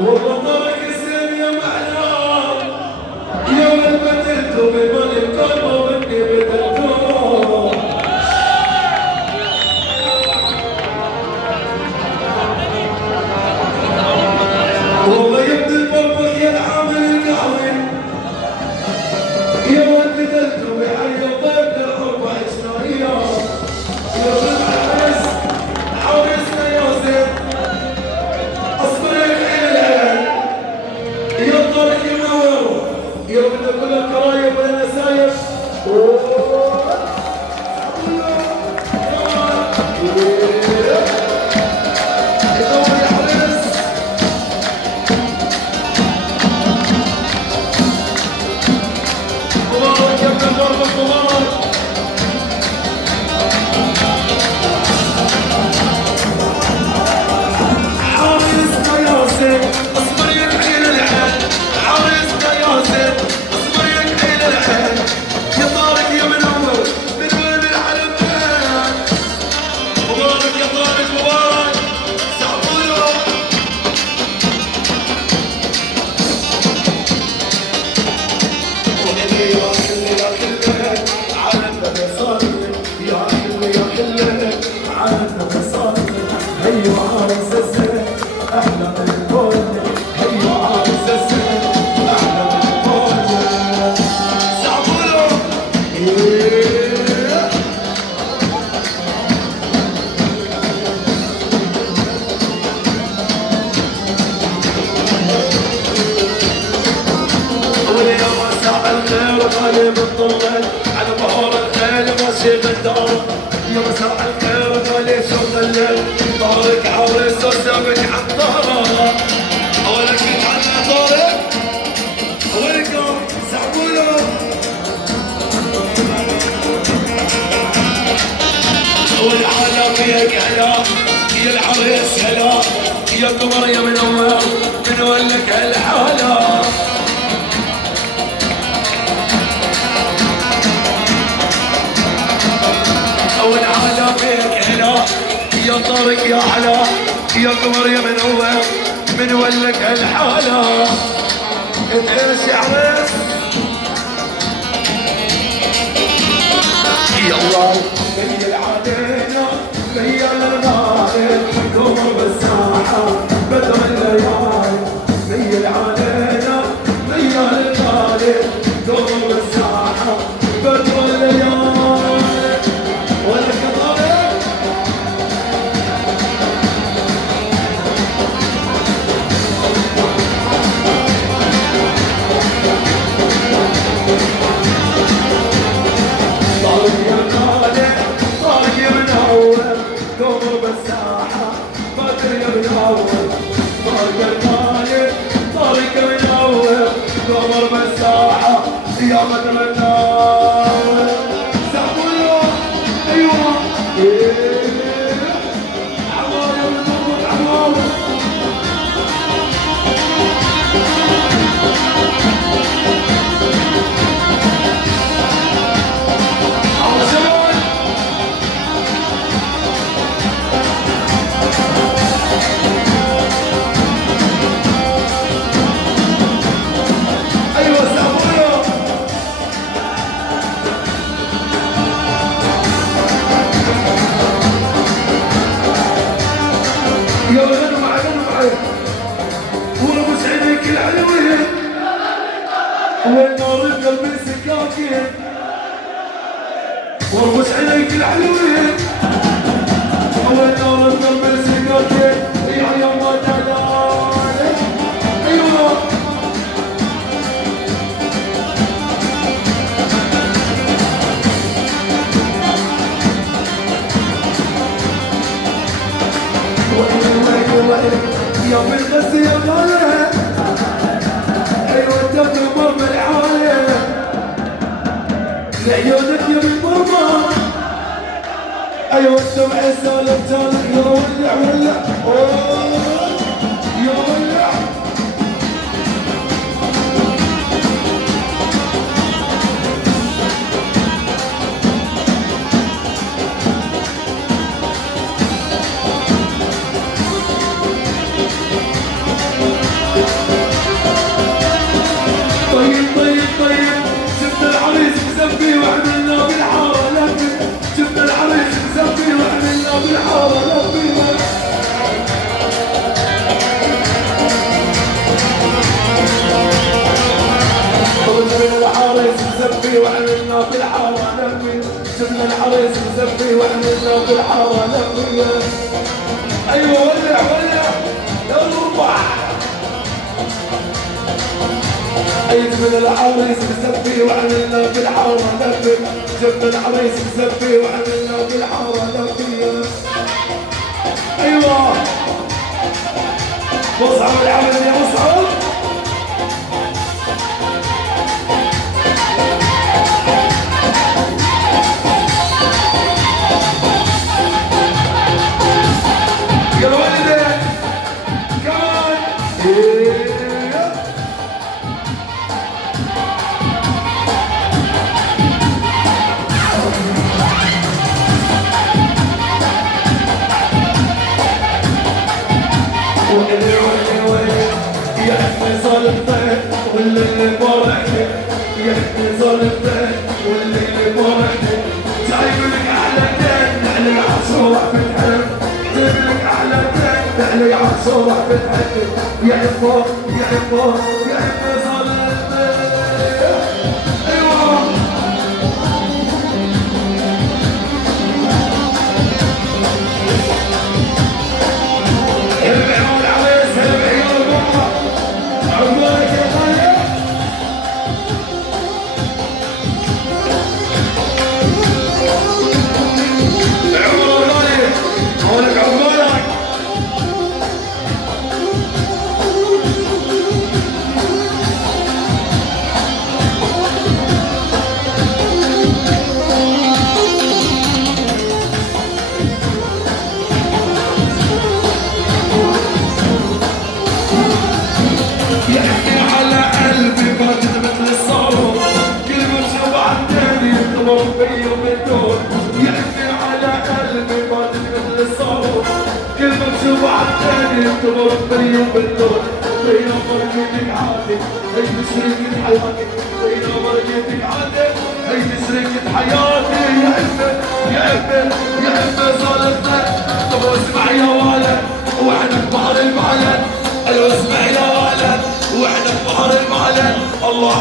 والله ترك الزين يا معلم يا من بدلتو بمن القلب واني بدلتو والله يبدي البربخ يا العامل القهوي يا من بدلتو بحي الضيف للغربة عشنا اياه يا ابن الحارس حارسنا يا زين اصبر يا العين العين يا طارق المنور يا ابن كل الكرايب والنسايب غالي بتطلع على بحور الخيل ماشي بالدار يا مساء الخير غالي شغل الليل طارق عاوز وسابق عالطارة اولك يتعنى طارق اولكم سحبوله اول حالة فيك هلا يا العريس هلا يا قمر يا منور من ولك هالحالة اول عالم فيك هلا يا طارق يا علا يا قمر يا منور من ولك هالحالة تعيش يا عريس يلا ميل علينا ميل الغالي قمر بالساحة بدر الليالي ميل علينا ميل الغالي قمر بالساحة بدر الليالي ولك طارق طارق يا غالي طارق يا منور قمر بالساحة بدر يا منور طارق يا غالي طارق يا منور قمر بالساحة يا بدر النور سحبوا ايوه عمار يا منور عمار ايوه سحبوا يا غنوا معي ورا مسعدك الحلوين والنار بقلبي سكاكين ورا مسعدك الحلوين والنار بقلبي سكاكين يا ما جلالك ايوه يا من بس يا غالي ايوه الدم مر بالعالي لعيونك يا من ماما ايوه الدمع سالم جالك يا ولع ولع يا ولع مزفي وعملنا في الحارة نبي، جبنا العريس مزفي وعملنا في الحارة نبي. ايوه ولع ولع يلا. جبنا العريس مزفي وعملنا في الحارة نبي، جبنا العريس مزفي وعملنا في الحارة نبي. ايوه مصعب العمل يا مصعب. يا والدي كمان يا احنا ظلمتك واللي فرحتك، يا احنا ظلمتك واللي فرحتك. جايب لك احلى دين تعلي عالصبح بتحب، جايب لك احلى دين تعلي عالصبح بتحب. يا اخوة يا اخوة يا احنا ظلمتك. ايوه اربعوا العريس اربعوا البابا عقبالك يا غالي. عقبالك غالي هونك عقبالك. يحكي على قلبي باجد مثل الصاروخ، كل ما اشوف عالتاني يطلب فيا وبدون. يحكي على قلبي باجد مثل الصاروخ، كل ما اشوف عالتاني يطلب فيا وبدون. فينا بركتك عادي هي شريكة حياتي، فينا بركتك عادي هي شريكة حياتي. يا ابن يا ابن يا ابن ظلمتك. طب اسمع يا ولد واحنا ببحر المعلن، ايوه اسمع يا ولد واحنا ببحر المعلن. الله